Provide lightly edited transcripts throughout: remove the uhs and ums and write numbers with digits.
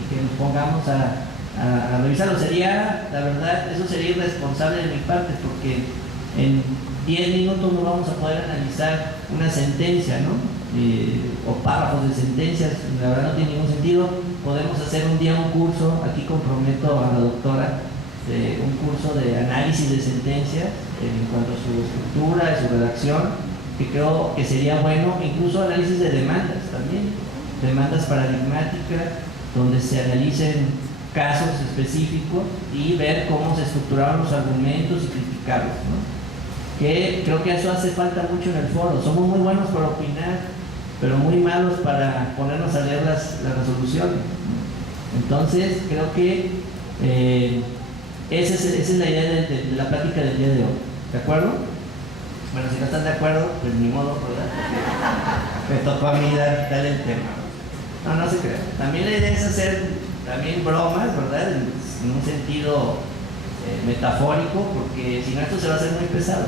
y que nos pongamos a revisarlo. Sería, la verdad, eso sería irresponsable de mi parte, porque en 10 minutos no vamos a poder analizar una sentencia, ¿no? O párrafos de sentencias, la verdad no tiene ningún sentido. Podemos hacer un día un curso, aquí comprometo a la doctora, un curso de análisis de sentencias en cuanto a su estructura, su redacción, que creo que sería bueno, incluso análisis de demandas también, demandas paradigmáticas, donde se analicen casos específicos y ver cómo se estructuraron los argumentos y criticarlos, ¿no? Que creo que eso hace falta mucho en el foro. Somos muy buenos para opinar, pero muy malos para ponernos a leer las resoluciones, ¿no? Entonces creo que esa es la idea de la plática del día de hoy. ¿De acuerdo? Bueno, si no están de acuerdo, pues ni modo, ¿verdad? Me tocó a mí darle el tema. No se crean. También la idea es hacer también bromas, ¿verdad? En un sentido metafórico, porque si no esto se va a hacer muy pesado.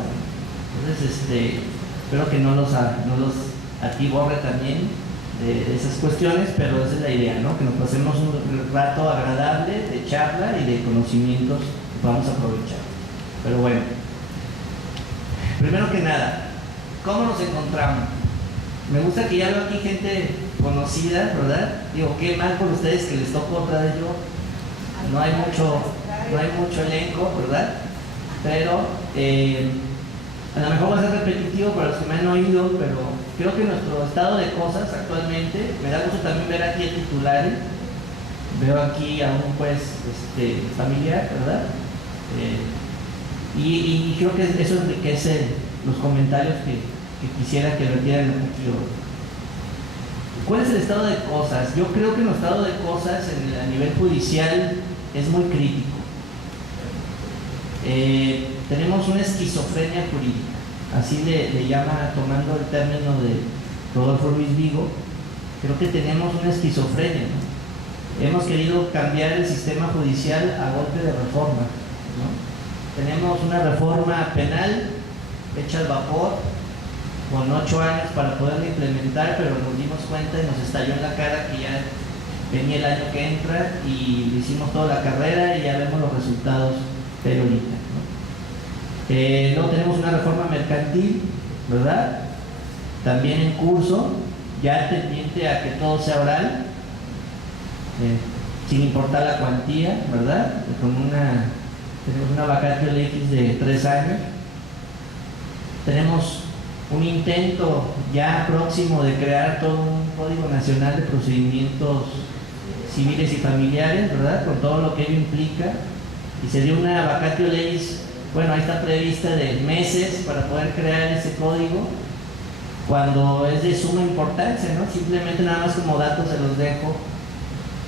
Entonces, espero que no los atiborre también de esas cuestiones, pero esa es la idea, ¿no? Que nos pasemos un rato agradable de charla y de conocimientos que vamos a aprovechar. Pero bueno, primero que nada, ¿cómo nos encontramos? Me gusta que ya veo aquí gente conocida, ¿verdad? Digo, qué mal por ustedes que les tocó otra vez yo. No hay mucho elenco, ¿verdad? Pero a lo mejor va a ser repetitivo para los que me han oído, pero creo que nuestro estado de cosas actualmente, me da gusto también ver aquí el titular, veo aquí a un juez familiar, ¿verdad? Y creo que eso enriquece los comentarios que quisiera que vertieran aquí hoy. ¿Cuál es el estado de cosas? Yo creo que el estado de cosas a nivel judicial es muy crítico. Tenemos una esquizofrenia jurídica, así le llama, tomando el término de Rodolfo Ruiz Vigo. Creo que tenemos una esquizofrenia, ¿no? Hemos querido cambiar el sistema judicial a golpe de reforma, ¿no? Tenemos una reforma penal hecha al vapor, con 8 años para poderla implementar, pero nos dimos cuenta y nos estalló en la cara que ya venía el año que entra y hicimos toda la carrera y ya vemos los resultados pero ahorita, ¿no? Luego tenemos una reforma mercantil, ¿verdad? También en curso, ya tendiente a que todo sea oral, sin importar la cuantía, ¿verdad? Tenemos una vacatio legis de 3 años. Tenemos un intento ya próximo de crear todo un Código Nacional de Procedimientos Civiles y Familiares, ¿verdad? Con todo lo que ello implica. Y sería una vacatio legis, bueno, ahí está prevista de meses para poder crear ese código, cuando es de suma importancia, ¿no? Simplemente nada más como datos se los dejo.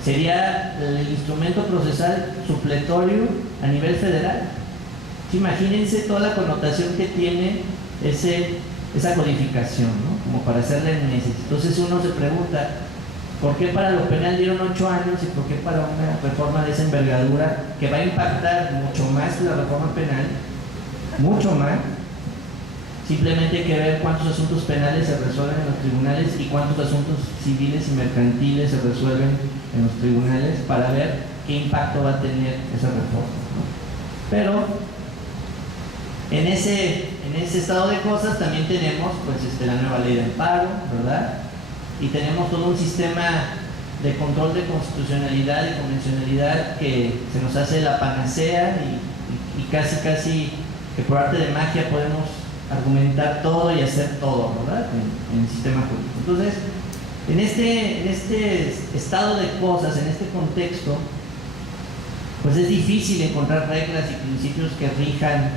Sería el instrumento procesal supletorio a nivel federal. Imagínense toda la connotación que tiene esa codificación, ¿no? Como para hacerla en meses. Entonces uno se pregunta, ¿por qué para lo penal dieron 8 años y por qué para una reforma de esa envergadura que va a impactar mucho más que la reforma penal? Mucho más. Simplemente hay que ver cuántos asuntos penales se resuelven en los tribunales y cuántos asuntos civiles y mercantiles se resuelven en los tribunales para ver qué impacto va a tener esa reforma, ¿no? Pero en ese estado de cosas también tenemos pues, la nueva ley de amparo, ¿verdad? Y tenemos todo un sistema de control de constitucionalidad y convencionalidad que se nos hace la panacea y casi que por arte de magia podemos argumentar todo y hacer todo, ¿verdad? En el sistema jurídico. Entonces, en este estado de cosas, en este contexto, pues es difícil encontrar reglas y principios que rijan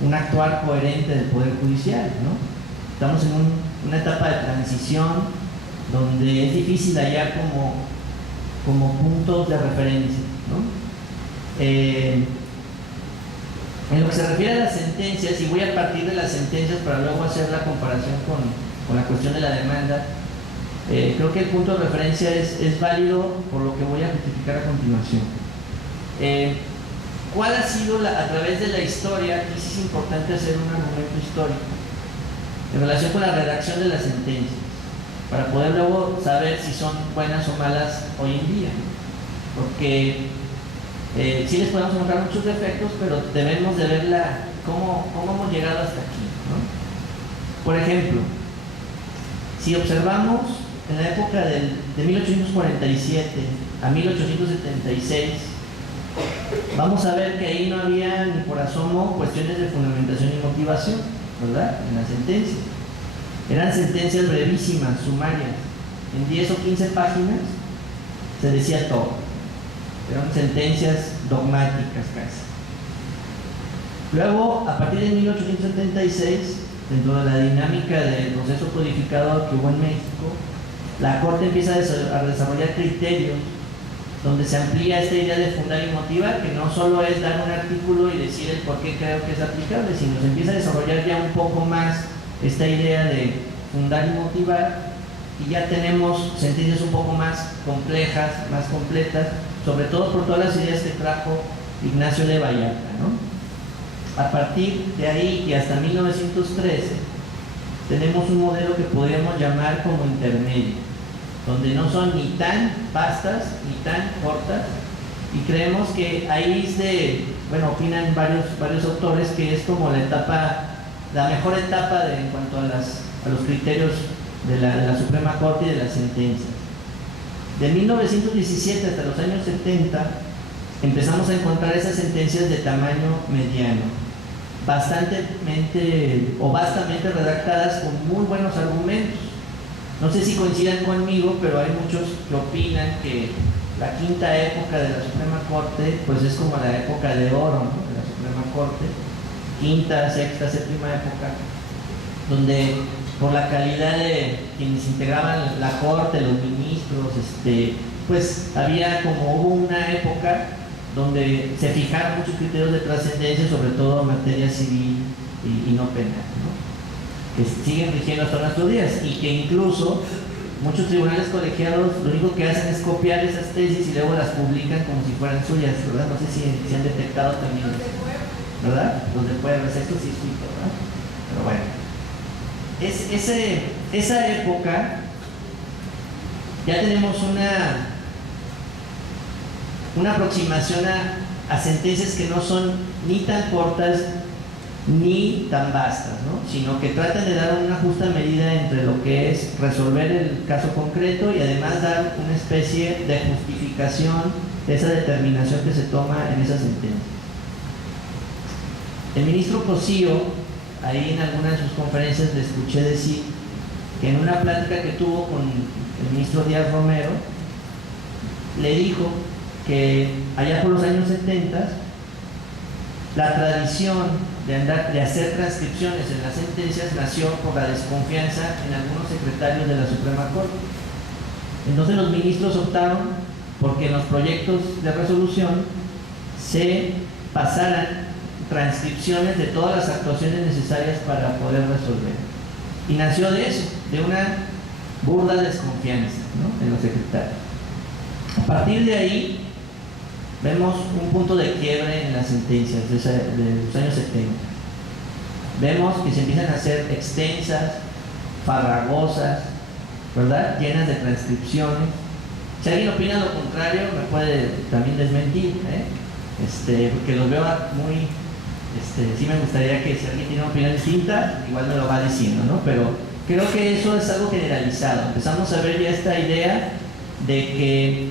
un actuar coherente del Poder Judicial, ¿no? Estamos en una etapa de transición donde es difícil hallar como puntos de referencia, ¿no? En lo que se refiere a las sentencias, y voy a partir de las sentencias para luego hacer la comparación con la cuestión de la demanda, creo que el punto de referencia es válido por lo que voy a justificar a continuación. ¿Cuál ha sido, a través de la historia, aquí sí es importante hacer un argumento histórico en relación con la redacción de las sentencias? para poder luego saber si son buenas o malas hoy en día. Porque sí les podemos encontrar muchos defectos, pero debemos de ver cómo hemos llegado hasta aquí, ¿no? Por ejemplo, si observamos en la época de 1847 a 1876, vamos a ver que ahí no había ni por asomo cuestiones de fundamentación y motivación, ¿verdad? En la sentencia. Eran sentencias brevísimas, sumarias. En 10 o 15 páginas se decía todo. Eran sentencias dogmáticas casi. Luego, a partir de 1876, dentro de la dinámica del proceso codificador que hubo en México, la Corte empieza a desarrollar criterios donde se amplía esta idea de fundar y motivar, que no solo es dar un artículo y decir el por qué creo que es aplicable, sino se empieza a desarrollar ya un poco más esta idea de fundar y motivar, y ya tenemos sentencias un poco más complejas, más completas, sobre todo por todas las ideas que trajo Ignacio de Vallarta, ¿no? A partir de ahí y hasta 1913 tenemos un modelo que podríamos llamar como intermedio, donde no son ni tan vastas ni tan cortas, y creemos que ahí opinan varios autores que es como la mejor etapa en cuanto a los criterios de la Suprema Corte y de las sentencias. De 1917 hasta los años 70 empezamos a encontrar esas sentencias de tamaño mediano, vastamente redactadas con muy buenos argumentos. No sé si coincidan conmigo, pero hay muchos que opinan que la quinta época de la Suprema Corte pues es como la época de oro, ¿no?, de la Suprema Corte, quinta, sexta, séptima época, donde por la calidad de quienes integraban la Corte, los ministros, pues hubo una época donde se fijaron muchos criterios de trascendencia, sobre todo en materia civil y no penal, ¿no?, que siguen rigiendo hasta nuestros días, y que incluso muchos tribunales colegiados lo único que hacen es copiar esas tesis y luego las publican como si fueran suyas, ¿verdad? No sé si han detectado también, ¿verdad? Los de Puebla, esto sí es suyo, ¿verdad? Pero bueno, esa época ya tenemos una aproximación a sentencias que no son ni tan cortas ni tan vastas, ¿no?, sino que tratan de dar una justa medida entre lo que es resolver el caso concreto y además dar una especie de justificación de esa determinación que se toma en esa sentencia. El ministro Cosío, ahí en alguna de sus conferencias le escuché decir que en una plática que tuvo con el ministro Díaz Romero, le dijo que allá por los años 70 la tradición de hacer transcripciones en las sentencias nació por la desconfianza en algunos secretarios de la Suprema Corte. Entonces los ministros optaron porque en los proyectos de resolución se pasaran transcripciones de todas las actuaciones necesarias para poder resolver. Y nació de eso, de una burda desconfianza, ¿no?, en los secretarios. A partir de ahí vemos un punto de quiebre en las sentencias de los años 70. Vemos que se empiezan a hacer extensas, farragosas, ¿verdad?, llenas de transcripciones. Si alguien opina lo contrario, me puede también desmentir, porque los veo muy... sí me gustaría que si alguien tiene una opinión distinta, igual me lo va diciendo, ¿no? Pero creo que eso es algo generalizado. Empezamos a ver ya esta idea de que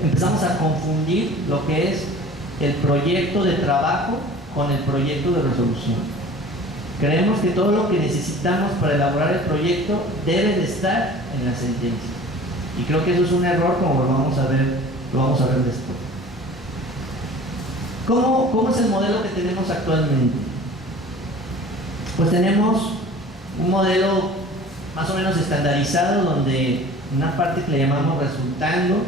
empezamos a confundir lo que es el proyecto de trabajo con el proyecto de resolución. Creemos que todo lo que necesitamos para elaborar el proyecto debe de estar en la sentencia. Y creo que eso es un error, como lo vamos a ver después. ¿Cómo es el modelo que tenemos actualmente? Pues tenemos un modelo más o menos estandarizado, donde una parte que le llamamos resultando,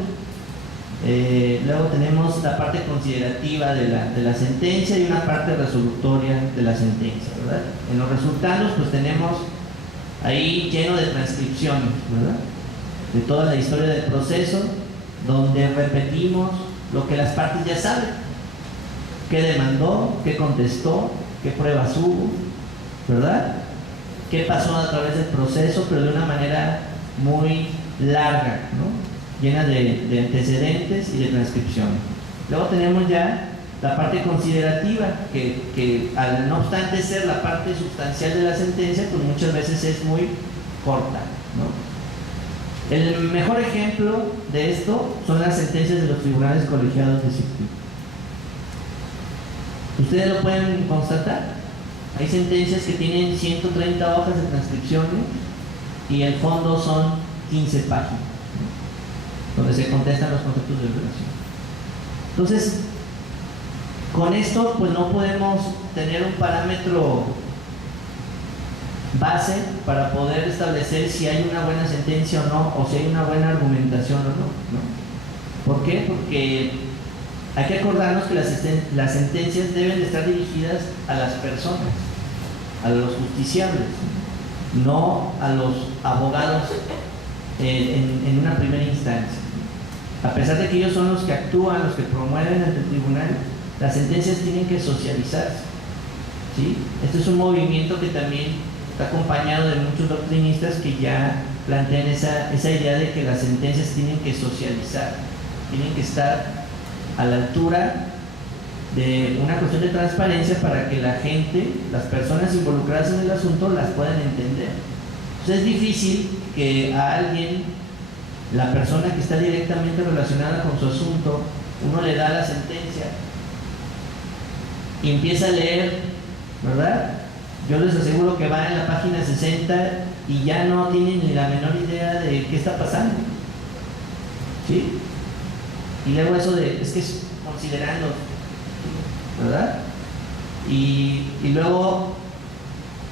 luego tenemos la parte considerativa de la sentencia y una parte resolutoria de la sentencia, ¿verdad? En los resultados pues tenemos ahí lleno de transcripciones, ¿verdad?, de toda la historia del proceso, donde repetimos lo que las partes ya saben: qué demandó, qué contestó, qué pruebas hubo, ¿verdad?, qué pasó a través del proceso, pero de una manera muy larga, ¿no? Llena de antecedentes y de transcripción. Luego tenemos ya la parte considerativa, que al no obstante ser la parte sustancial de la sentencia, pues muchas veces es muy corta, ¿no? El mejor ejemplo de esto son las sentencias de los tribunales colegiados de circuito. Ustedes lo pueden constatar. Hay sentencias que tienen 130 hojas de transcripciones y el fondo son 15 páginas, ¿no? Donde se contestan los conceptos de violación. Entonces, con esto pues no podemos tener un parámetro base para poder establecer si hay una buena sentencia o no, o si hay una buena argumentación o no, ¿no? ¿Por qué? Porque hay que acordarnos que las sentencias deben de estar dirigidas a las personas, a los justiciables, no a los abogados en una primera instancia. A pesar de que ellos son los que actúan, los que promueven ante el tribunal, las sentencias tienen que socializarse, ¿sí? Este es un movimiento que también está acompañado de muchos doctrinistas que ya plantean esa idea de que las sentencias tienen que socializar, tienen que estar a la altura de una cuestión de transparencia para que la gente, las personas involucradas en el asunto, las puedan entender. Entonces es difícil que a alguien, la persona que está directamente relacionada con su asunto, uno le da la sentencia y empieza a leer, ¿verdad? Yo les aseguro que va en la página 60 y ya no tiene ni la menor idea de qué está pasando, ¿sí? Y luego eso de, es que es considerando, ¿verdad? Y luego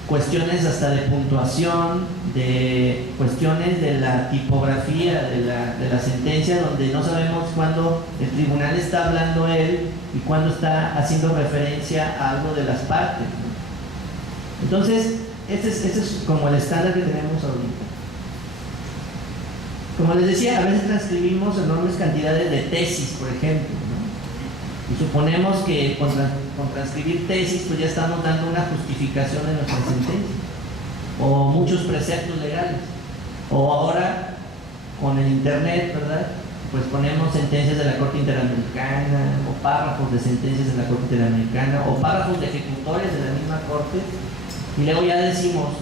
cuestiones hasta de puntuación, de cuestiones de la tipografía de la sentencia, donde no sabemos cuándo el tribunal está hablando él y cuándo está haciendo referencia a algo de las partes, ¿no? Entonces, este es como el estándar que tenemos ahorita. Como les decía, a veces transcribimos enormes cantidades de tesis, por ejemplo, ¿no? Y suponemos que con transcribir tesis pues ya estamos dando una justificación de nuestra sentencia, o muchos preceptos legales, o ahora con el internet, ¿verdad? Pues ponemos sentencias de la Corte Interamericana, o párrafos de sentencias de la Corte Interamericana, o párrafos de ejecutores de la misma Corte, y luego ya decimos,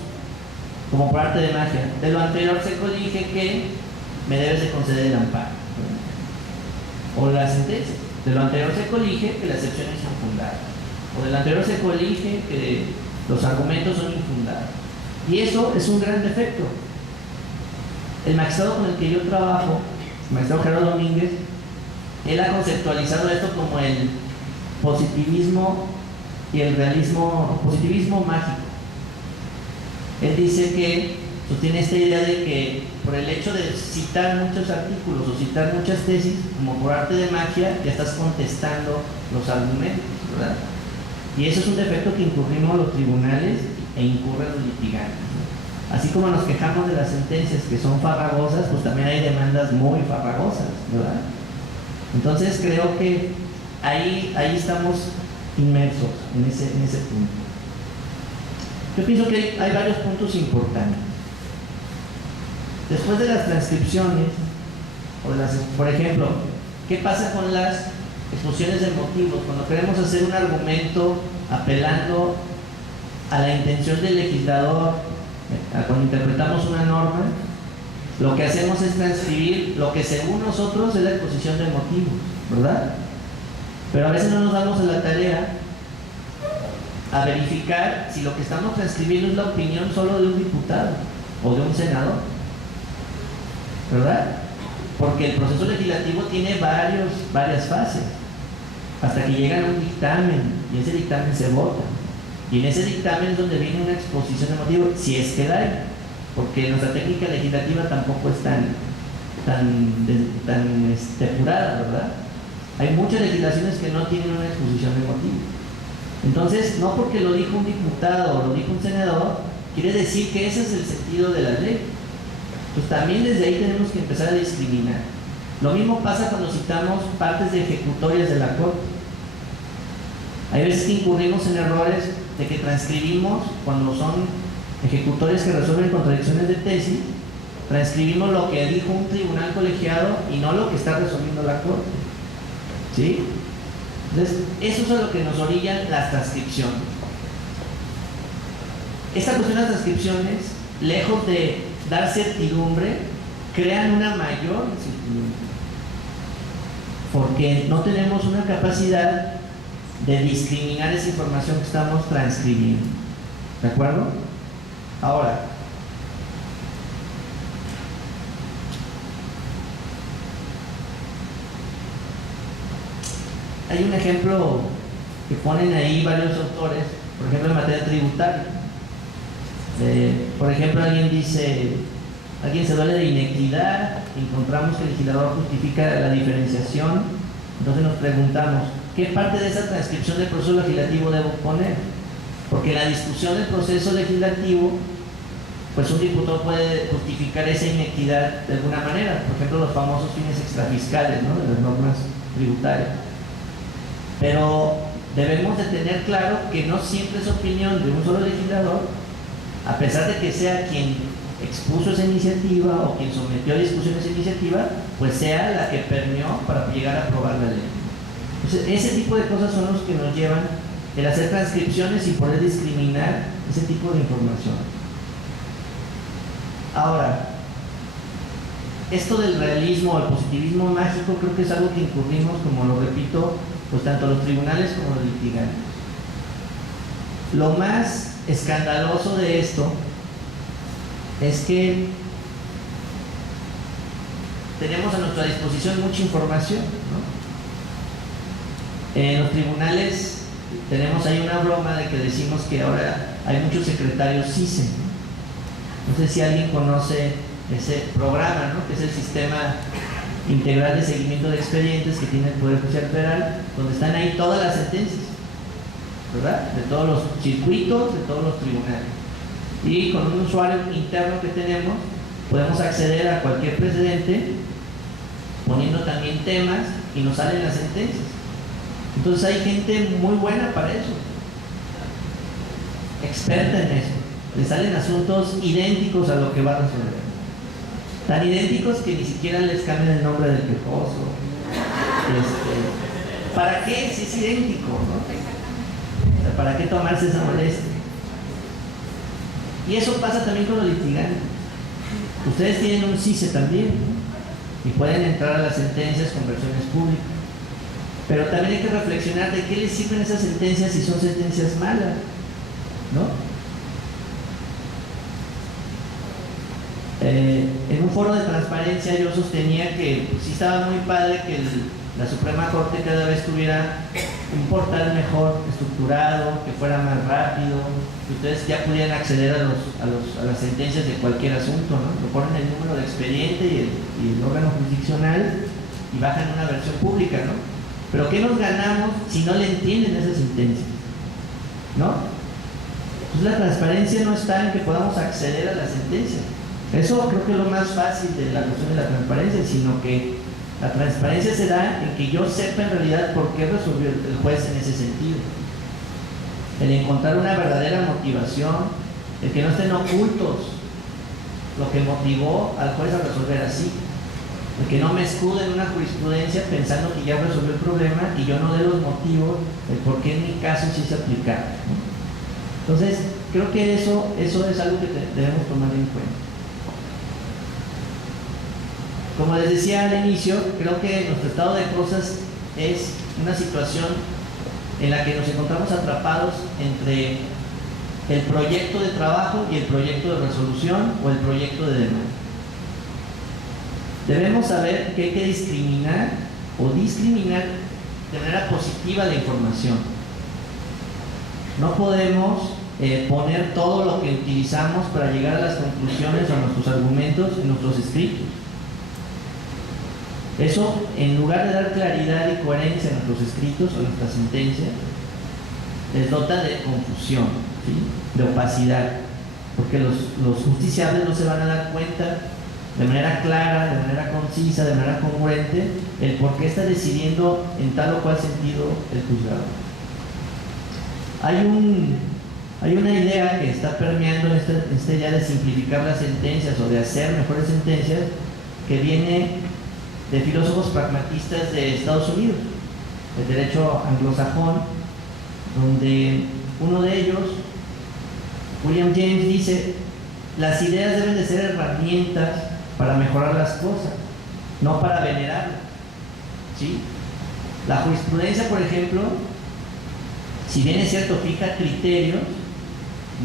como por arte de magia, de lo anterior se colige que me debes de conceder el amparo, ¿verdad? O la sentencia, de lo anterior se colige que la excepción es infundada, o de lo anterior se colige que los argumentos son infundados, y eso es un gran defecto. El magistrado con el que yo trabajo, el magistrado Gerardo Domínguez, él ha conceptualizado esto como el positivismo y el realismo, positivismo mágico. Él dice que sostiene esta idea de que por el hecho de citar muchos artículos o citar muchas tesis, como por arte de magia, ya estás contestando los argumentos, ¿verdad? Y eso es un defecto que incurrimos los tribunales e incurren los litigantes, ¿no? Así como nos quejamos de las sentencias que son farragosas, pues también hay demandas muy farragosas, ¿verdad? Entonces creo que ahí estamos inmersos en ese punto. Yo pienso que hay varios puntos importantes. Después de las transcripciones, por ejemplo, ¿qué pasa con las exposiciones de motivos? Cuando queremos hacer un argumento apelando a la intención del legislador, cuando interpretamos una norma, lo que hacemos es transcribir lo que según nosotros es la exposición de motivos, ¿verdad? Pero a veces no nos damos a la tarea a verificar si lo que estamos transcribiendo es la opinión solo de un diputado o de un senador, ¿verdad? Porque el proceso legislativo tiene varias fases hasta que llegan a un dictamen, y ese dictamen se vota, y en ese dictamen es donde viene una exposición de motivos, si es que la hay, porque nuestra técnica legislativa tampoco es tan depurada, ¿verdad? Hay muchas legislaciones que no tienen una exposición de motivos. Entonces, no porque lo dijo un diputado o lo dijo un senador, quiere decir que ese es el sentido de la ley. Pues también desde ahí tenemos que empezar a discriminar. Lo mismo pasa cuando citamos partes de ejecutorias de la Corte. Hay veces que incurrimos en errores de que transcribimos cuando son ejecutorias que resuelven contradicciones de tesis, transcribimos lo que dijo un tribunal colegiado y no lo que está resolviendo la corte. ¿Sí? Entonces, eso es a lo que nos orillan las transcripciones. Esta cuestión de las transcripciones, lejos de dar certidumbre, crean una mayor incertidumbre, porque no tenemos una capacidad de discriminar esa información que estamos transcribiendo. ¿De acuerdo? Ahora, hay un ejemplo que ponen ahí varios autores, por ejemplo en materia tributaria. Por ejemplo, alguien se duele de inequidad, encontramos que el legislador justifica la diferenciación, entonces nos preguntamos, ¿qué parte de esa transcripción del proceso legislativo debo poner? Porque en la discusión del proceso legislativo, pues un diputado puede justificar esa inequidad de alguna manera, por ejemplo los famosos fines extrafiscales, ¿no?, de las normas tributarias. Pero debemos de tener claro que no siempre es opinión de un solo legislador, a pesar de que sea quien expuso esa iniciativa o quien sometió a discusión esa iniciativa, pues sea la que permeó para llegar a aprobar la ley. Entonces, ese tipo de cosas son los que nos llevan el hacer transcripciones y poder discriminar ese tipo de información. Ahora, esto del realismo o el positivismo mágico creo que es algo que incurrimos, como lo repito, pues tanto los tribunales como los litigantes. Lo más escandaloso de esto es que tenemos a nuestra disposición mucha información, ¿no? En los tribunales tenemos ahí una broma de que decimos que ahora hay muchos secretarios CISE. No sé si alguien conoce ese programa, ¿no?, que es el Sistema Integral de Seguimiento de Expedientes que tiene el Poder Judicial Federal, donde están ahí todas las sentencias, ¿verdad?, de todos los circuitos, de todos los tribunales. Y con un usuario interno que tenemos, podemos acceder a cualquier precedente poniendo también temas y nos salen las sentencias. Entonces hay gente muy buena para eso, experta en eso. Le salen asuntos idénticos a lo que va a resolver, tan idénticos que ni siquiera les cambian el nombre del quejoso. ¿Para qué? Si es idéntico, ¿no? O sea, ¿para qué tomarse esa molestia? Y eso pasa también con los litigantes. Ustedes tienen un CISE también, ¿no?, y pueden entrar a las sentencias con versiones públicas. Pero también hay que reflexionar de qué les sirven esas sentencias si son sentencias malas, ¿no? En un foro de transparencia yo sostenía que sí estaba muy padre que la Suprema Corte cada vez tuviera un portal mejor estructurado, que fuera más rápido, que ustedes ya pudieran acceder a las sentencias de cualquier asunto, ¿no? Lo ponen el número de expediente y el órgano jurisdiccional y bajan una versión pública, ¿no? Pero ¿qué nos ganamos si no le entienden esas sentencias? ¿No? Pues la transparencia no está en que podamos acceder a la sentencia. Eso creo que es lo más fácil de la cuestión de la transparencia, sino que la transparencia se da en que yo sepa en realidad por qué resolvió el juez en ese sentido. El encontrar una verdadera motivación, el que no estén ocultos lo que motivó al juez a resolver así, el que no me escude en una jurisprudencia pensando que ya resolvió el problema y yo no dé los motivos de por qué en mi caso sí se aplica, ¿no? Entonces, creo que eso es algo que debemos tomar en cuenta. Como les decía al inicio, creo que nuestro estado de cosas es una situación en la que nos encontramos atrapados entre el proyecto de trabajo y el proyecto de resolución o el proyecto de demanda. Debemos saber que hay que discriminar de manera positiva la información. No podemos poner todo lo que utilizamos para llegar a las conclusiones o a nuestros argumentos en nuestros escritos. Eso, en lugar de dar claridad y coherencia a nuestros escritos o a nuestras sentencias, les dota de confusión, ¿sí?, de opacidad, porque los justiciables no se van a dar cuenta de manera clara, de manera concisa, de manera congruente, el por qué está decidiendo en tal o cual sentido el juzgado. Hay un Hay una idea que está permeando esta idea de simplificar las sentencias o de hacer mejores sentencias, que viene de filósofos pragmatistas de Estados Unidos, el derecho anglosajón, donde uno de ellos, William James, dice: las ideas deben de ser herramientas para mejorar las cosas, no para venerarlas, ¿sí? La jurisprudencia, por ejemplo, si bien es cierto, fija criterios,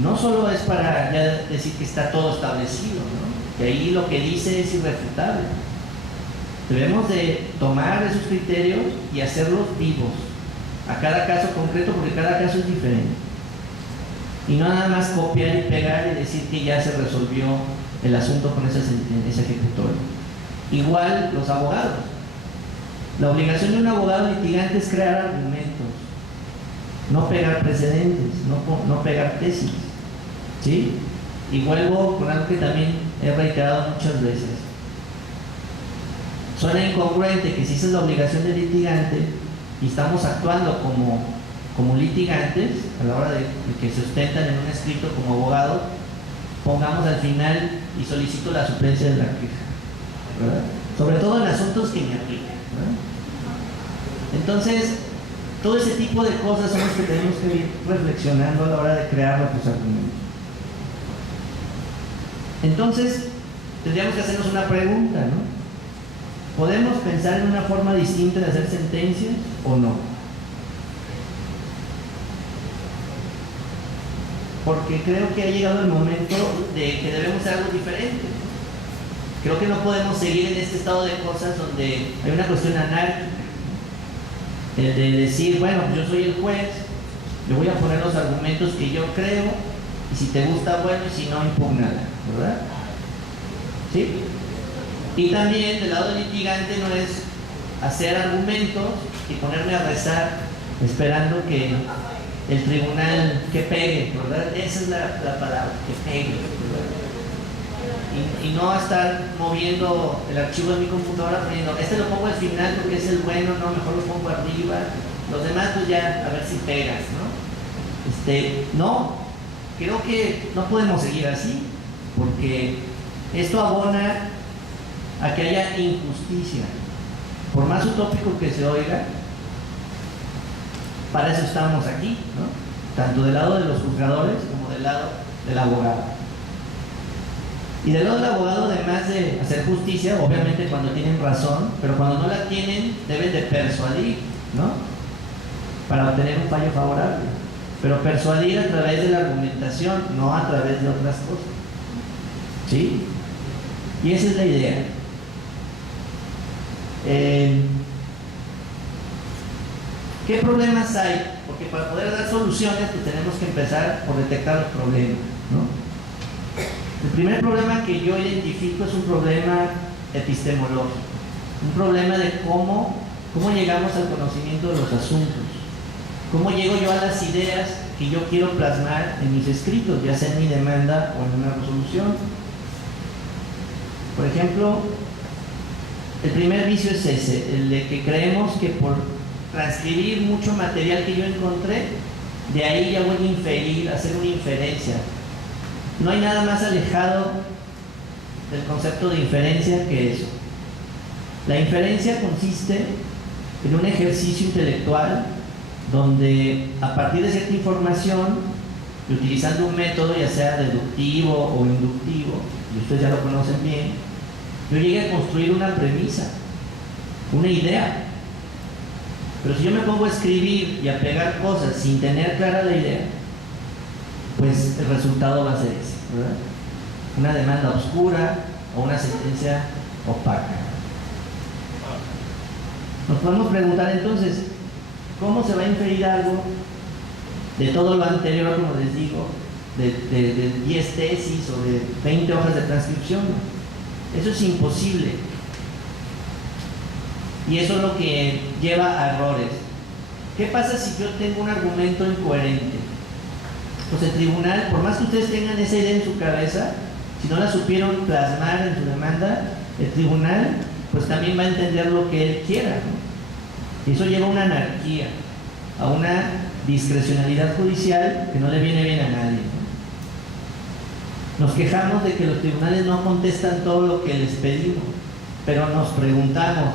no solo es para ya decir que está todo establecido, ¿no? Que ahí lo que dice es irrefutable. Debemos de tomar esos criterios y hacerlos vivos a cada caso concreto, porque cada caso es diferente. Y no nada más copiar y pegar y decir que ya se resolvió el asunto con esa ejecutoria. Igual los abogados. La obligación de un abogado litigante es crear argumentos, no pegar precedentes, no pegar tesis, ¿sí? Y vuelvo con algo que también he reiterado muchas veces. Suena incongruente que si esa es la obligación del litigante y estamos actuando como litigantes a la hora de que se sustentan en un escrito como abogado, pongamos al final y solicito la suplencia de la queja, ¿verdad? Sobre todo en asuntos que me aplican, ¿verdad? Entonces, todo ese tipo de cosas son las que tenemos que ir reflexionando a la hora de crear nuestros argumentos. Entonces, tendríamos que hacernos una pregunta, ¿no? ¿Podemos pensar en una forma distinta de hacer sentencias o no? Porque creo que ha llegado el momento de que debemos hacer algo diferente. Creo que no podemos seguir en este estado de cosas donde hay una cuestión anárquica, el de decir, bueno, yo soy el juez, le voy a poner los argumentos que yo creo, y si te gusta, bueno, y si no, impúgnala, ¿verdad? ¿Sí? Y también del lado del litigante no es hacer argumentos y ponerme a rezar esperando que el tribunal que pegue, ¿verdad? Esa es la palabra, que pegue, ¿verdad? Y no estar moviendo el archivo de mi computadora poniendo, lo pongo al final porque es el bueno, no, mejor lo pongo arriba, los demás pues ya a ver si pegas, ¿no? No, creo que no podemos seguir así, porque esto abona a que haya injusticia. Por más utópico que se oiga, para eso estamos aquí, ¿no? Tanto del lado de los juzgadores como del lado del abogado. Y del lado del abogado, además de hacer justicia, obviamente cuando tienen razón, pero cuando no la tienen, deben de persuadir, ¿no? Para obtener un fallo favorable. Pero persuadir a través de la argumentación, no a través de otras cosas, ¿sí? Y esa es la idea. ¿Qué problemas hay? Porque para poder dar soluciones, pues tenemos que empezar por detectar los problemas, ¿no? El primer problema que yo identifico es un problema epistemológico, un problema de cómo llegamos al conocimiento de los asuntos, cómo llego yo a las ideas que yo quiero plasmar en mis escritos, ya sea en mi demanda o en una resolución. Por ejemplo, el primer vicio es ese, el de que creemos que por transcribir mucho material que yo encontré, de ahí ya voy a inferir, hacer una inferencia. No hay nada más alejado del concepto de inferencia que eso. La inferencia consiste en un ejercicio intelectual donde a partir de cierta información y utilizando un método ya sea deductivo o inductivo, y ustedes ya lo conocen bien, yo llegué a construir una premisa, una idea. Pero si yo me pongo a escribir y a pegar cosas sin tener clara la idea, pues el resultado va a ser ese, ¿verdad? Una demanda oscura o una sentencia opaca. Nos podemos preguntar entonces, ¿cómo se va a inferir algo de todo lo anterior, como les digo, de 10 tesis o de 20 hojas de transcripción? Eso es imposible. Y eso es lo que lleva a errores. ¿Qué pasa si yo tengo un argumento incoherente? Pues el tribunal, por más que ustedes tengan esa idea en su cabeza, si no la supieron plasmar en su demanda, el tribunal pues también va a entender lo que él quiera, ¿no? Y eso lleva a una anarquía, a una discrecionalidad judicial que no le viene bien a nadie. Nos quejamos de que los tribunales no contestan todo lo que les pedimos, pero nos preguntamos,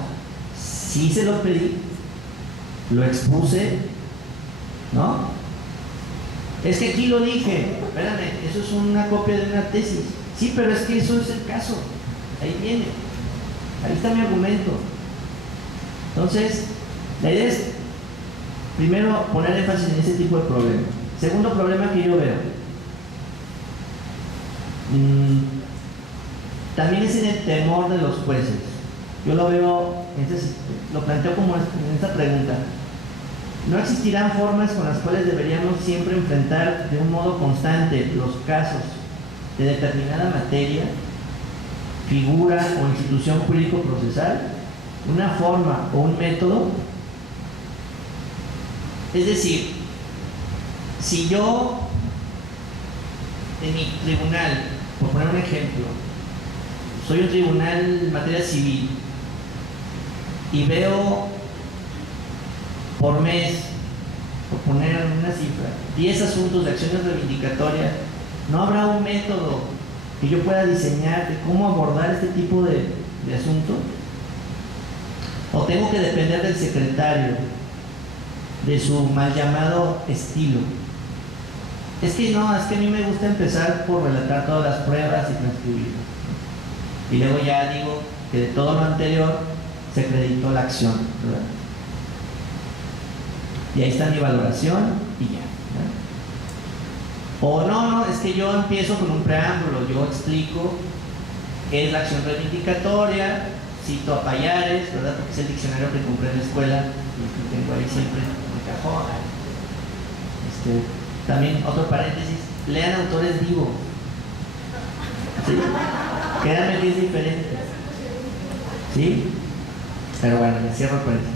¿sí se lo pedí? ¿Lo expuse? ¿No? Es que aquí lo dije. Espérame, eso es una copia de una tesis. Sí, pero es que eso es el caso. Ahí viene. Ahí está mi argumento. Entonces, la idea es, primero, poner énfasis en ese tipo de problema. Segundo problema que yo veo, también es en el temor de los jueces. Yo lo veo, entonces, lo planteo como en esta pregunta. ¿No existirán formas con las cuales deberíamos siempre enfrentar de un modo constante los casos de determinada materia, figura o institución jurídico-procesal? ¿Una forma o un método? Es decir, si yo en mi tribunal, por poner un ejemplo, soy un tribunal en materia civil y veo por mes, por poner una cifra, 10 asuntos de acciones reivindicatorias, ¿no habrá un método que yo pueda diseñar de cómo abordar este tipo de asuntos? ¿O tengo que depender del secretario, de su mal llamado estilo? Es que no, es que a mí me gusta empezar por relatar todas las pruebas y transcribirlas, y luego ya digo que de todo lo anterior se acreditó la acción, ¿verdad? Y ahí está mi valoración y ya, ¿verdad? O no, es que yo empiezo con un preámbulo, yo explico qué es la acción reivindicatoria, cito a Pallares, ¿verdad? Porque es el diccionario que compré en la escuela y lo tengo ahí siempre en el cajón. También, otro paréntesis, lean autores vivos. ¿Sí? Créanme que es diferente. ¿Sí? Pero bueno, me cierro el paréntesis.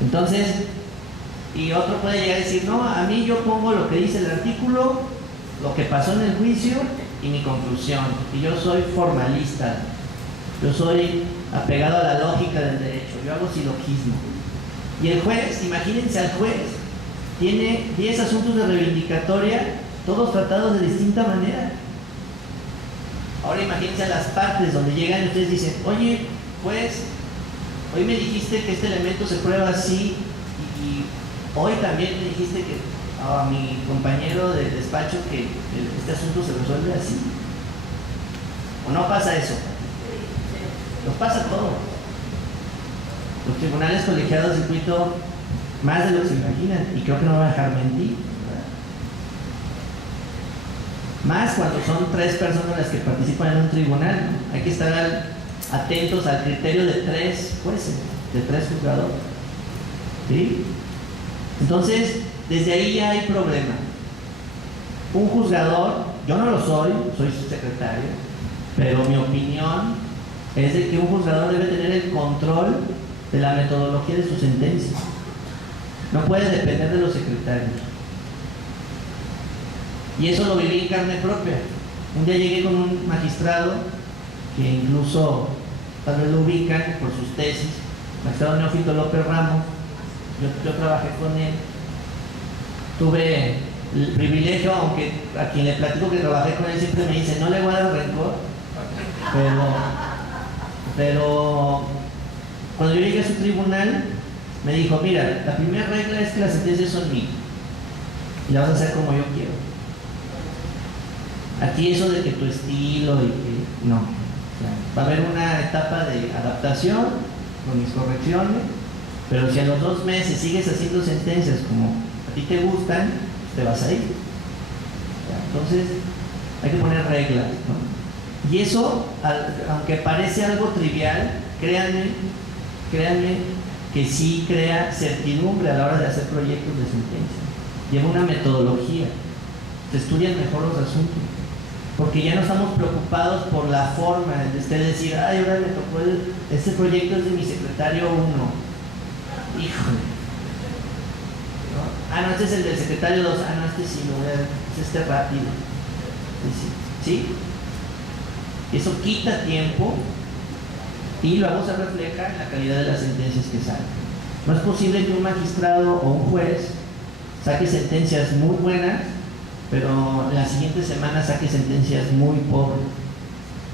Entonces, y otro puede llegar a decir, no, a mí yo pongo lo que dice el artículo, lo que pasó en el juicio y mi conclusión. Y yo soy formalista. Yo soy apegado a la lógica del derecho. Yo hago silogismo. Y el juez, imagínense al juez, tiene 10 asuntos de reivindicatoria, todos tratados de distinta manera. Ahora imagínense a las partes donde llegan y ustedes dicen, oye, juez, hoy me dijiste que este elemento se prueba así, y hoy también me dijiste que a mi compañero del despacho que este asunto se resuelve así. ¿O no pasa eso? Nos pasa todo. Los tribunales colegiados de circuito, más de lo que se imaginan, y creo que no me voy a dejar mentir, ¿verdad? Más cuando son 3 personas las que participan en un tribunal, ¿no? Hay que estar atentos al criterio de 3 jueces, de 3 juzgadores, ¿sí? Entonces, desde ahí ya hay problema. Un juzgador, yo no lo soy su secretario, pero mi opinión es de que un juzgador debe tener el control de la metodología de su sentencia. No puede depender de los secretarios. Y eso lo viví en carne propia. Un día llegué con un magistrado que incluso tal vez lo ubican por sus tesis, magistrado Neófito López Ramos. Yo trabajé con él. Tuve el privilegio, aunque a quien le platico que trabajé con él siempre me dice, no le guardo rencor, pero cuando yo llegué a su tribunal me dijo, mira, la primera regla es que las sentencias son mías y las vas a hacer como yo quiero. Aquí eso de que tu estilo y que no, o sea, va a haber una etapa de adaptación con mis correcciones, pero si a los 2 meses sigues haciendo sentencias como a ti te gustan, te vas a ir. Entonces hay que poner reglas, ¿no? Y eso, aunque parece algo trivial, créanme que sí crea certidumbre a la hora de hacer proyectos de sentencia. Lleva una metodología, se estudian mejor los asuntos, porque ya no estamos preocupados por la forma de usted decir, ay, ahora me tocó este proyecto es de mi secretario 1. Híjole, ¿no? Ah, no, este es el del secretario 2. Ah, no, este sí, no, es este rápido. ¿Sí? Eso quita tiempo y luego se refleja en la calidad de las sentencias que salen. No es posible que un magistrado o un juez saque sentencias muy buenas, pero en la siguiente semana saque sentencias muy pobres,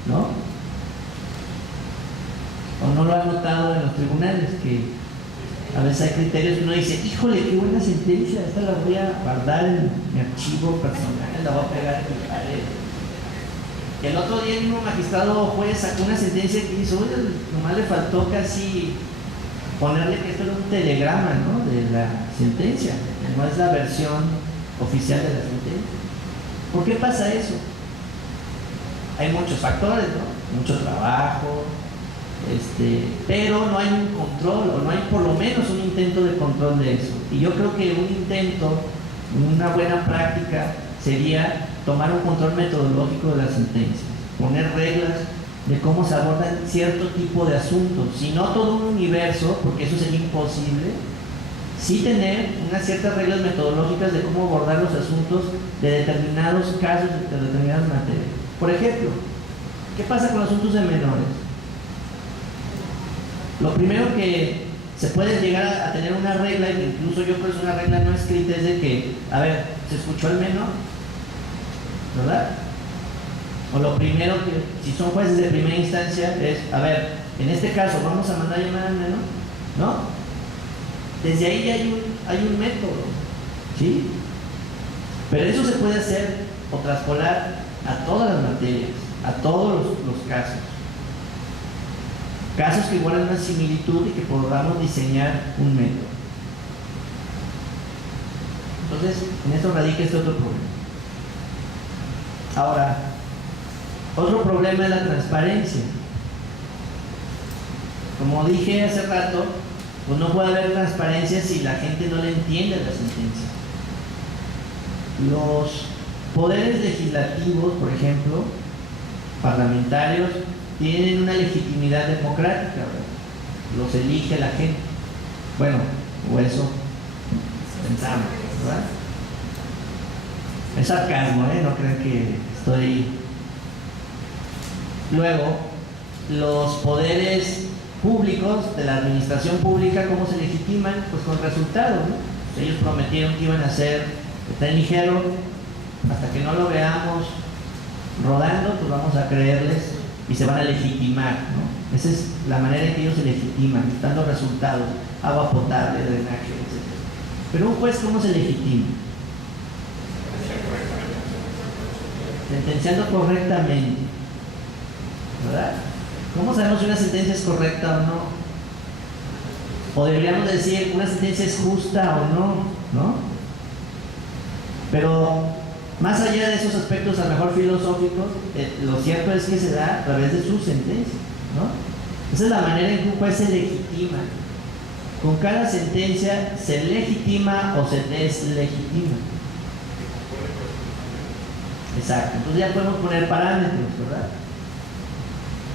¿no? ¿O no lo han notado en los tribunales? Que a veces hay criterios que uno dice, híjole, qué buena sentencia, esta la voy a guardar en mi archivo personal, la voy a pegar en mi pared. Y el otro día el mismo magistrado o juez sacó una sentencia que hizo, oye, nomás le faltó casi ponerle que esto era un telegrama, ¿no?, de la sentencia, que no es la versión oficial de la sentencia. ¿Por qué pasa eso? Hay muchos factores, ¿no? Mucho trabajo, pero no hay un control, o no hay por lo menos un intento de control de eso. Y yo creo que un intento, una buena práctica sería tomar un control metodológico de las sentencias, poner reglas de cómo se abordan cierto tipo de asuntos, si no todo un universo, porque eso sería imposible, sí tener unas ciertas reglas metodológicas de cómo abordar los asuntos de determinados casos, de determinadas materias. Por ejemplo, ¿qué pasa con asuntos de menores? Lo primero que se puede llegar a tener una regla, y que incluso yo creo que es una regla no escrita, es de que, a ver, ¿se escuchó al menor? ¿Verdad? O lo primero que, si son jueces de primera instancia, es, a ver, en este caso, ¿vamos a mandar a llamar al menor? ¿No? Desde ahí ya hay un método, ¿sí? Pero eso se puede hacer o traspolar a todas las materias, a todos los casos. Casos que guardan una similitud y que podamos diseñar un método. Entonces, en esto radica este otro problema. Ahora, otro problema es la transparencia. Como dije hace rato, pues no puede haber transparencia si la gente no le entiende la sentencia. Los poderes legislativos, por ejemplo, parlamentarios, tienen una legitimidad democrática, ¿verdad? Los elige la gente. Bueno, o eso pensamos, ¿verdad? Es sarcasmo, no crean que estoy... Luego, los poderes públicos de la administración pública, ¿cómo se legitiman? Pues con resultados, ¿no? Ellos prometieron que iban a hacer el tren ligero, hasta que no lo veamos rodando, pues vamos a creerles y se van a legitimar, ¿no? Esa es la manera en que ellos se legitiman, dando resultados, agua potable, drenaje, etc. Pero un juez, ¿cómo se legitima? Sentenciando correctamente, ¿verdad? ¿Cómo sabemos si una sentencia es correcta o no? O deberíamos decir, una sentencia es justa o no, ¿no? Pero más allá de esos aspectos a lo mejor filosóficos, lo cierto es que se da a través de sus sentencias, ¿no? Esa es la manera en que un juez se legitima. Con cada sentencia se legitima o se deslegitima. Exacto, entonces ya podemos poner parámetros, ¿verdad?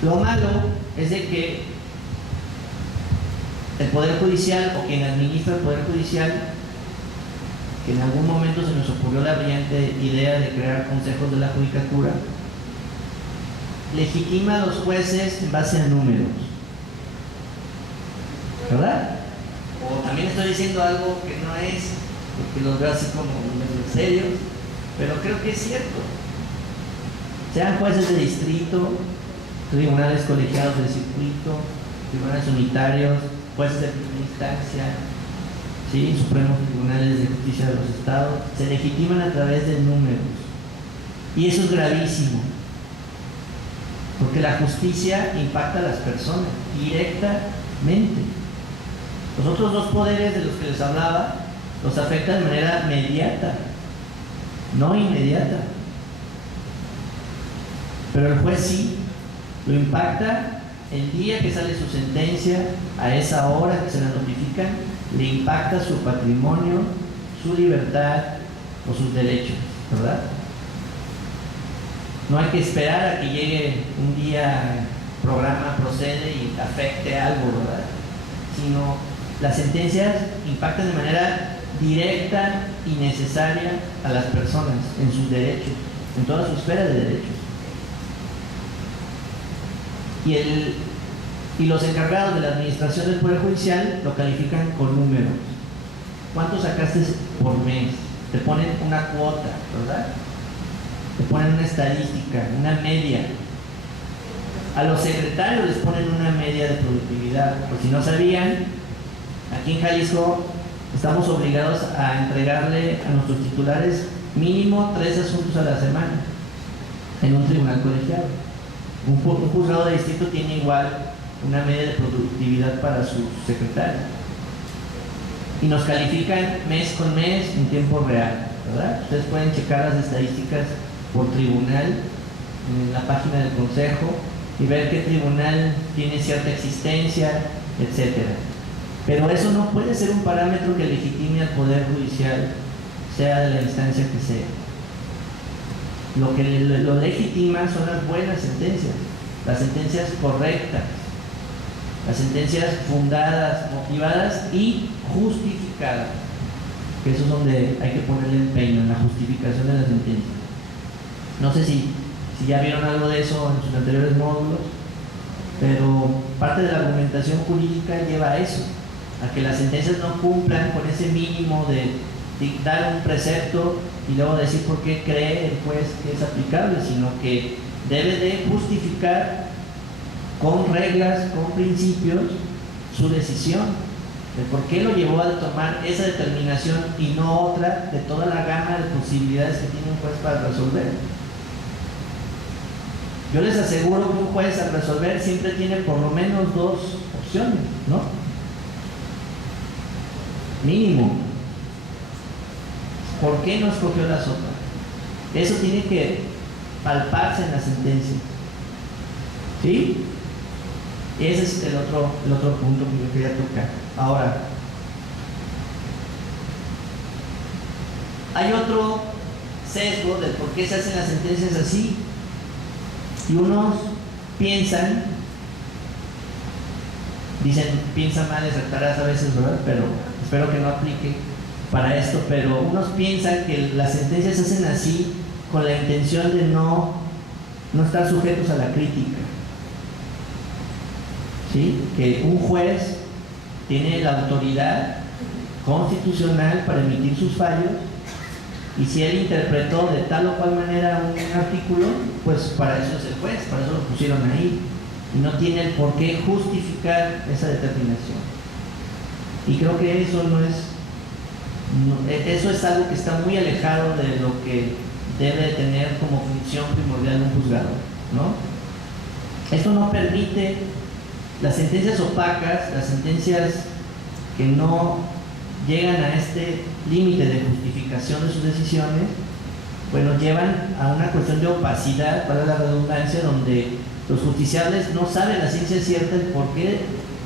Lo malo es de que el Poder Judicial o quien administra el Poder Judicial, que en algún momento se nos ocurrió la brillante idea de crear consejos de la judicatura, legitima a los jueces en base a números, ¿verdad? O también estoy diciendo algo que no es, porque los veo así como medio serios, pero creo que es cierto. Sean jueces de distrito, tribunales colegiados del circuito, tribunales unitarios, jueces de primera instancia, ¿sí? Supremos tribunales de justicia de los estados, se legitiman a través de números. Y eso es gravísimo, porque la justicia impacta a las personas directamente. Los otros dos poderes de los que les hablaba los afecta de manera mediata, no inmediata. Pero el juez sí, lo impacta el día que sale su sentencia, a esa hora que se la notifican, le impacta su patrimonio, su libertad o sus derechos, ¿verdad? No hay que esperar a que llegue un día, programa procede y afecte algo, ¿verdad? Sino las sentencias impactan de manera directa y necesaria a las personas en sus derechos, en toda su esfera de derechos. Y los encargados de la administración del Poder Judicial lo califican con números. ¿cuánto sacaste por mes? Te ponen una cuota, ¿verdad? Te ponen una estadística, una media. A los secretarios les ponen una media de productividad. Por si no sabían, aquí en Jalisco estamos obligados a entregarle a nuestros titulares mínimo 3 asuntos a la semana en un tribunal colegiado. Un juzgado de distrito tiene igual una media de productividad para sus secretarios. Y nos califican mes con mes en tiempo real, ¿verdad? Ustedes pueden checar las estadísticas por tribunal en la página del consejo y ver qué tribunal tiene cierta existencia, etcétera. Pero eso no puede ser un parámetro que legitime al Poder Judicial, sea de la instancia que sea. Lo que lo legitima son las buenas sentencias, las sentencias correctas, las sentencias fundadas, motivadas y justificadas, que eso es donde hay que ponerle empeño, en la justificación de la sentencia. No sé si ya vieron algo de eso en sus anteriores módulos, pero parte de la argumentación jurídica lleva a eso, a que las sentencias no cumplan con ese mínimo de dictar un precepto y luego decir por qué cree el juez que es aplicable, sino que debe de justificar con reglas, con principios, su decisión, de por qué lo llevó a tomar esa determinación y no otra de toda la gama de posibilidades que tiene un juez para resolver. Yo les aseguro que un juez al resolver siempre tiene por lo menos 2 opciones, ¿no? Mínimo. ¿Por qué no escogió las otras? Eso tiene que palparse en la sentencia. ¿Sí? Ese es el otro punto que yo quería tocar. Ahora, hay otro sesgo del por qué se hacen las sentencias así. Y unos piensan, piensan mal, acertarás a veces, ¿verdad? Pero espero que no aplique para esto, pero unos piensan que las sentencias se hacen así con la intención de no estar sujetos a la crítica. ¿Sí? Que un juez tiene la autoridad constitucional para emitir sus fallos, y si él interpretó de tal o cual manera un artículo, pues para eso es el juez, para eso lo pusieron ahí, y no tiene el por qué justificar esa determinación. Y creo que eso eso es algo que está muy alejado de lo que debe de tener como función primordial un juzgado, ¿no? Esto no permite las sentencias opacas, las sentencias que no llegan a este límite de justificación de sus decisiones, bueno, llevan a una cuestión de opacidad, para la redundancia, donde los justiciables no saben la ciencia cierta el por qué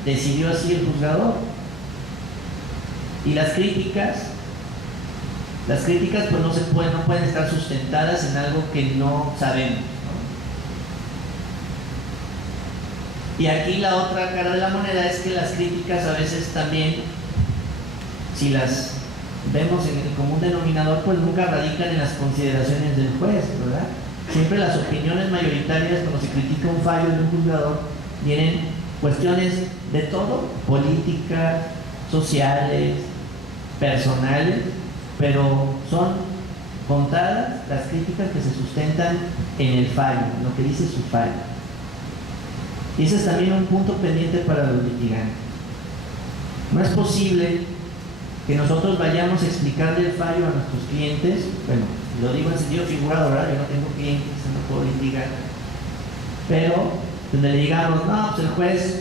decidió así el juzgador. Y las críticas pues no pueden estar sustentadas en algo que no sabemos, ¿no? Y aquí la otra cara de la moneda es que las críticas a veces también, si las vemos en el común denominador, pues nunca radican en las consideraciones del juez, ¿verdad? Siempre las opiniones mayoritarias cuando se critica un fallo de un juzgador vienen cuestiones de todo, políticas, sociales, personales, pero son contadas las críticas que se sustentan en el fallo, en lo que dice su fallo. Y ese es también un punto pendiente para los litigantes. No es posible que nosotros vayamos a explicarle el fallo a nuestros clientes, bueno, lo digo en sentido figurado, ¿verdad? Yo no tengo clientes, no puedo litigar, pero donde le digamos, no, pues el juez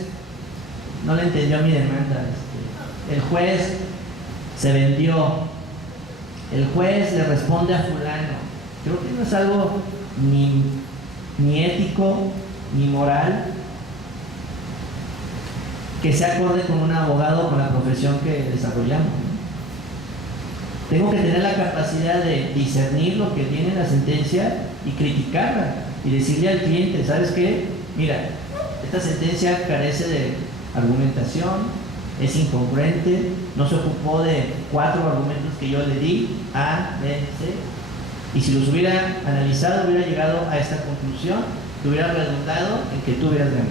no le entendió a mi demanda, el juez se vendió, el juez le responde a fulano. Creo que no es algo ni ético ni moral que se acorde con un abogado, con la profesión que desarrollamos, ¿no? Tengo que tener la capacidad de discernir lo que viene en la sentencia y criticarla y decirle al cliente, ¿sabes qué? Mira, esta sentencia carece de argumentación, es incongruente, no se ocupó de 4 argumentos que yo le di, A, B, C, y si los hubiera analizado hubiera llegado a esta conclusión que hubiera redundado en que tú hubieras ganado.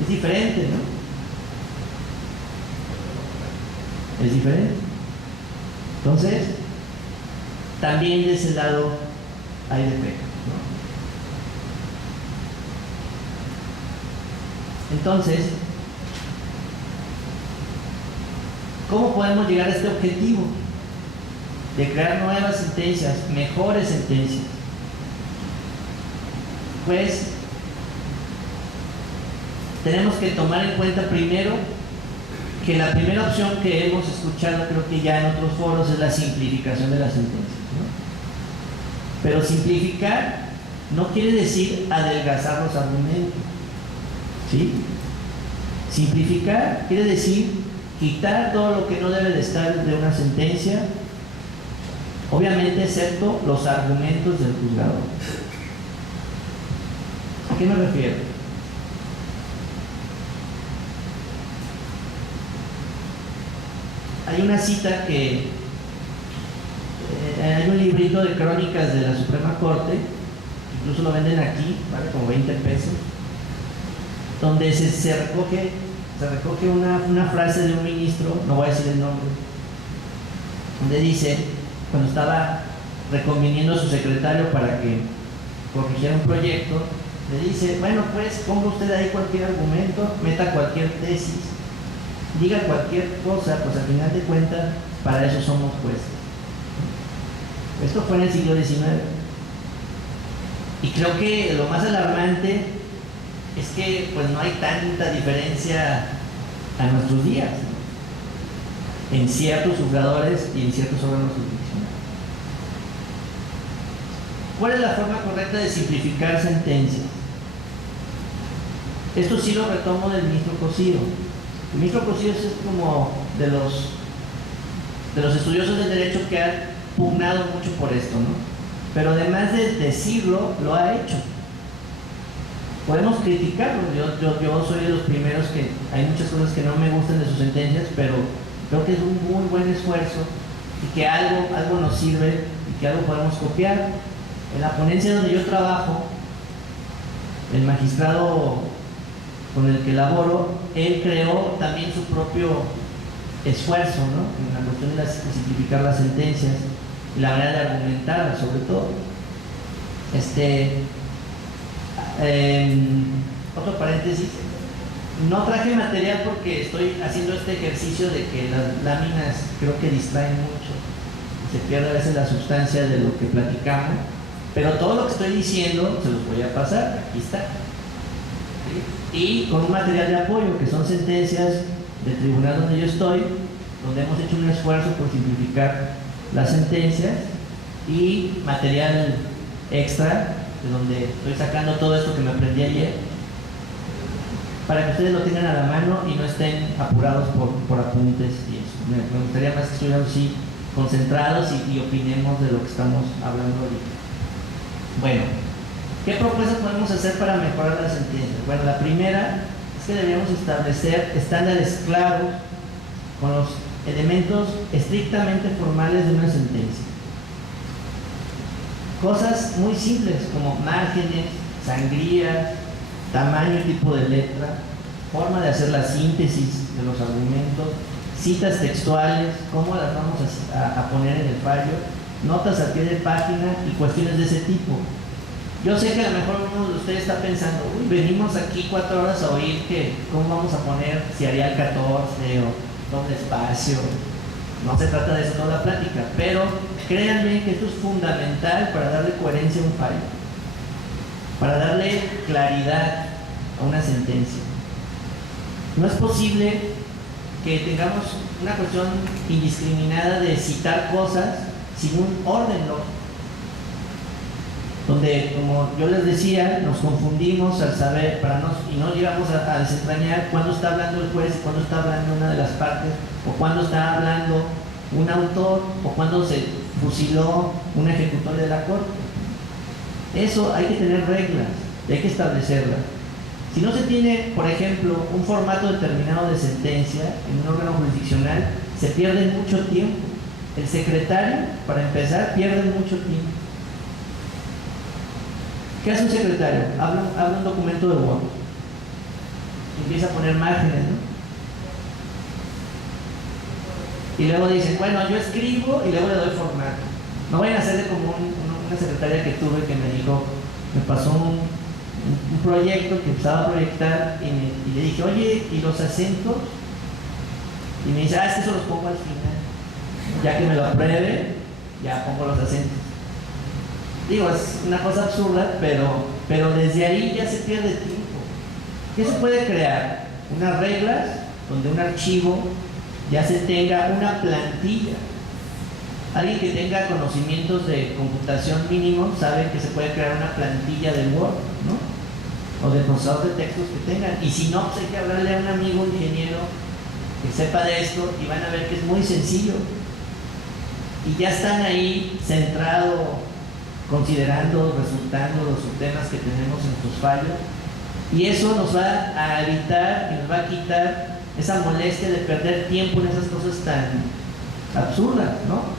Es diferente, ¿no? Es diferente. Entonces, también de ese lado hay defectos, ¿no? Entonces, ¿cómo podemos llegar a este objetivo? De crear nuevas sentencias, mejores sentencias. Pues tenemos que tomar en cuenta primero que la primera opción que hemos escuchado, creo que ya en otros foros, es la simplificación de las sentencias, ¿no? Pero simplificar no quiere decir adelgazar los argumentos, ¿sí? Simplificar quiere decir quitar todo lo que no debe de estar de una sentencia, obviamente excepto los argumentos del juzgador. ¿A qué me refiero? Hay una cita que hay un librito de crónicas de la Suprema Corte, incluso lo venden aquí, vale como 20 pesos, donde se recoge una frase de un ministro, no voy a decir el nombre, donde dice, cuando estaba reconviniendo a su secretario para que corrigiera un proyecto, le dice, bueno, pues ponga usted ahí cualquier argumento, meta cualquier tesis, diga cualquier cosa, pues al final de cuentas, para eso somos jueces. Esto fue en el siglo XIX. Y creo que lo más alarmante es que pues no hay tanta diferencia a nuestros días, ¿no? En ciertos juzgadores y en ciertos órganos jurisdiccionales. ¿Cuál es la forma correcta de simplificar sentencias? Esto sí lo retomo del ministro Cosío. El ministro Cosío es como de los estudiosos del derecho que han pugnado mucho por esto, ¿no? Pero además de decirlo, lo ha hecho. Podemos criticarlo, yo soy de los primeros que hay muchas cosas que no me gustan de sus sentencias, pero creo que es un muy buen esfuerzo y que algo nos sirve y que algo podemos copiar. En la ponencia donde yo trabajo, el magistrado con el que laboro, él creó también su propio esfuerzo, ¿no? En la cuestión de simplificar las sentencias y la manera de argumentarlas, sobre todo. Otro paréntesis, no traje material porque estoy haciendo este ejercicio de que las láminas creo que distraen mucho, se pierde a veces la sustancia de lo que platicamos, pero todo lo que estoy diciendo se los voy a pasar, aquí está. ¿Sí? Y con un material de apoyo, que son sentencias del tribunal donde yo estoy, donde hemos hecho un esfuerzo por simplificar las sentencias, y material extra, de donde estoy sacando todo esto que me aprendí ayer, para que ustedes lo tengan a la mano y no estén apurados por apuntes y eso. Me gustaría más que estuviéramos así concentrados y opinemos de lo que estamos hablando ahorita. Bueno, ¿qué propuestas podemos hacer para mejorar las sentencias? Bueno, la primera es que deberíamos establecer estándares claros con los elementos estrictamente formales de una sentencia. Cosas muy simples como márgenes, sangría, tamaño y tipo de letra, forma de hacer la síntesis de los argumentos, citas textuales, cómo las vamos a poner en el fallo, notas al pie de página y cuestiones de ese tipo. Yo sé que a lo mejor uno de ustedes está pensando, uy, venimos aquí 4 horas a oír que cómo vamos a poner si haría el 14 o doble espacio. No se trata de eso toda la plática, pero créanme que esto es fundamental para darle coherencia a un fallo, para darle claridad a una sentencia. No es posible que tengamos una cuestión indiscriminada de citar cosas sin un orden lógico, donde, como yo les decía, nos confundimos al saber y no llegamos a desentrañar cuándo está hablando el juez y cuándo está hablando una de las partes, o cuándo está hablando un autor, o cuándo se fusiló un ejecutor de la corte. Eso hay que tener reglas, hay que establecerlas. Si no se tiene, por ejemplo, un formato determinado de sentencia en un órgano jurisdiccional, se pierde mucho tiempo. El secretario, para empezar, pierde mucho tiempo. ¿Qué hace un secretario? Habla un documento de Word. Empieza a poner márgenes, ¿no? y luego dicen, bueno, yo escribo y luego le doy formato. No vayan a hacerle como una secretaria que tuve que me dijo, me pasó un proyecto que empezaba a proyectar y le dije, oye, ¿y los acentos? Y me dice, es que eso los pongo al final. Ya que me lo apruebe, ya pongo los acentos. Digo, es una cosa absurda, pero desde ahí ya se pierde tiempo. ¿Qué se puede crear? Unas reglas donde un archivo ya se tenga una plantilla. Alguien que tenga conocimientos de computación mínimos sabe que se puede crear una plantilla de Word, ¿no? O de procesador de textos que tengan. Y si no, pues hay que hablarle a un amigo ingeniero que sepa de esto y van a ver que es muy sencillo. Y ya están ahí centrados, considerando, resultando los subtemas que tenemos en nuestros fallos. Y eso nos va a evitar y nos va a quitar esa molestia de perder tiempo en esas cosas tan absurdas, ¿no?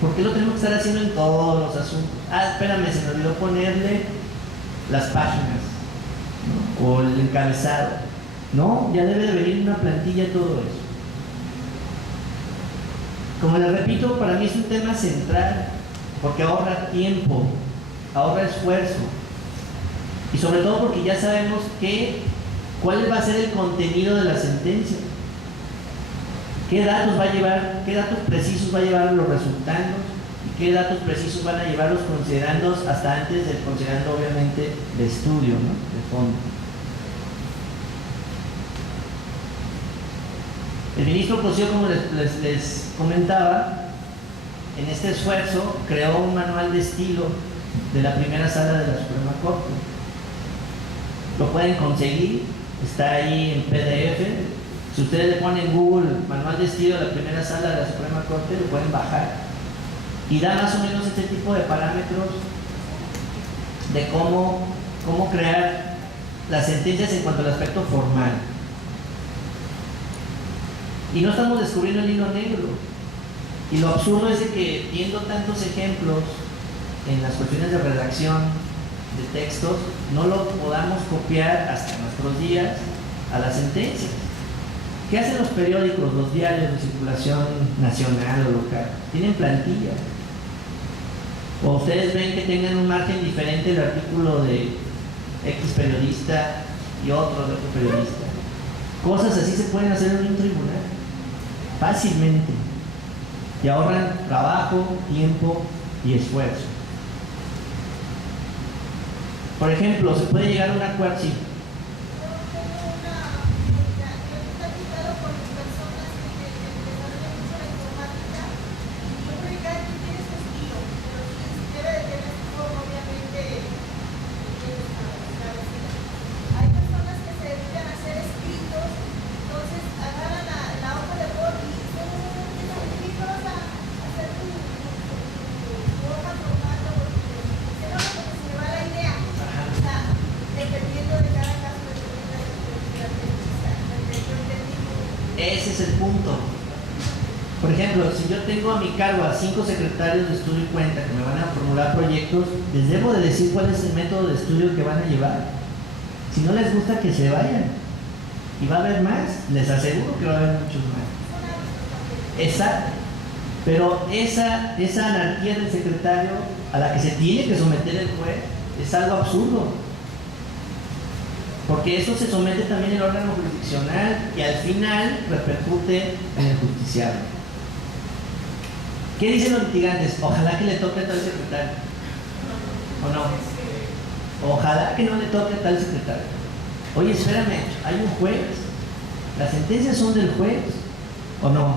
¿Por qué lo tenemos que estar haciendo en todos los asuntos? Espérame, se me olvidó ponerle las páginas, ¿no? O el encabezado. No, ya debe de venir una plantilla todo eso. Como les repito, para mí es un tema central, porque ahorra tiempo, ahorra esfuerzo, y sobre todo porque ya sabemos cuál va a ser el contenido de la sentencia, qué datos va a llevar, qué datos precisos va a llevar los resultandos y qué datos precisos van a llevar los considerandos hasta antes del considerando obviamente de estudio, ¿no? De fondo. El ministro Cosío, como les comentaba, en este esfuerzo creó un manual de estilo de la primera sala de la Suprema Corte. Lo pueden conseguir, está ahí en PDF. Si ustedes le ponen en Google manual de estilo de la primera sala de la Suprema Corte, lo pueden bajar y da más o menos este tipo de parámetros de cómo crear las sentencias en cuanto al aspecto formal. Y no estamos descubriendo el hilo negro. Y lo absurdo es de que, viendo tantos ejemplos en las cuestiones de redacción de textos, no lo podamos copiar hasta nuestros días a las sentencias. ¿Qué hacen los periódicos, los diarios de circulación nacional o local? Tienen plantilla. O ustedes ven que tengan un margen diferente el artículo de X periodista y otro de otro periodista. Cosas así se pueden hacer en un tribunal fácilmente y ahorran trabajo, tiempo y esfuerzo. Por ejemplo, se puede llegar a un acuerdo. Sí. Ese es el punto. Por ejemplo, si yo tengo a mi cargo a 5 secretarios de estudio y cuenta que me van a formular proyectos, les debo de decir cuál es el método de estudio que van a llevar. Si no les gusta, que se vayan. Y va a haber más, les aseguro que va a haber muchos más. Exacto. Pero esa anarquía del secretario a la que se tiene que someter el juez es algo absurdo. Porque eso se somete también al órgano jurisdiccional y al final repercute en el justiciable. ¿Qué dicen los litigantes? Ojalá que le toque a tal secretario. ¿O no? Ojalá que no le toque a tal secretario. Oye, espérame, hay un juez. ¿Las sentencias son del juez o no?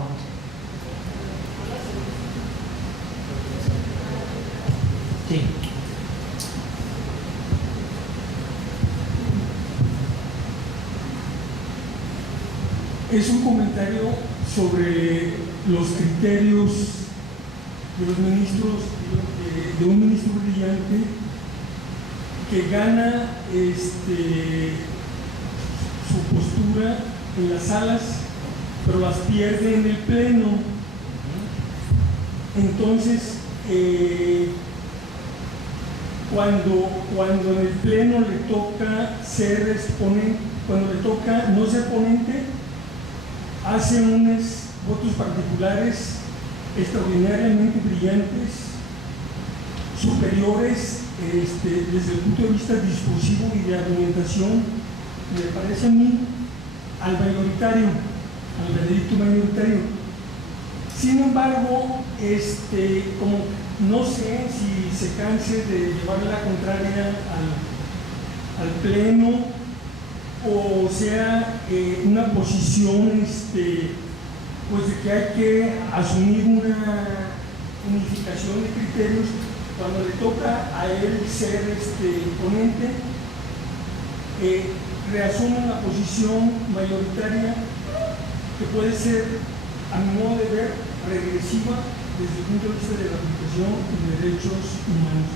Sí. Es un comentario sobre los criterios de los ministros, de un ministro brillante que gana su postura en las salas, pero las pierde en el pleno. Entonces, cuando en el pleno le toca ser exponente, cuando le toca no ser ponente, hace votos particulares extraordinariamente brillantes, superiores desde el punto de vista discursivo y de argumentación, me parece a mí, al mayoritario, al veredicto mayoritario. Sin embargo, como no sé si se canse de llevar la contraria al Pleno, o sea, una posición pues de que hay que asumir una unificación de criterios cuando le toca a él ser ponente, reasume una posición mayoritaria que puede ser, a mi modo de ver, regresiva desde el punto de vista de la aplicación de derechos humanos.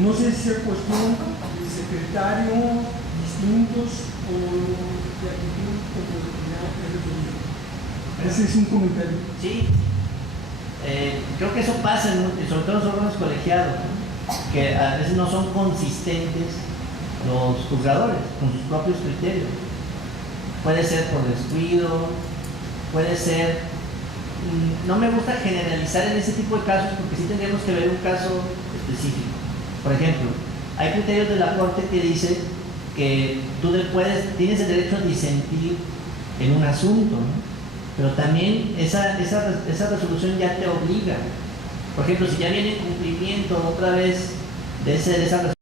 No sé si es cuestión de secretario, distintos o de actitud como ya he referido. Ese es un comentario. Sí, creo que eso pasa, sobre todo en los órganos colegiados, ¿no? Que a veces no son consistentes los juzgadores con sus propios criterios. Puede ser por descuido, puede ser... No me gusta generalizar en ese tipo de casos porque sí tendríamos que ver un caso específico. Por ejemplo, hay criterios de la Corte que dicen que tú tienes el derecho a disentir en un asunto, ¿no? Pero también esa resolución ya te obliga. Por ejemplo, si ya viene en cumplimiento otra vez de esa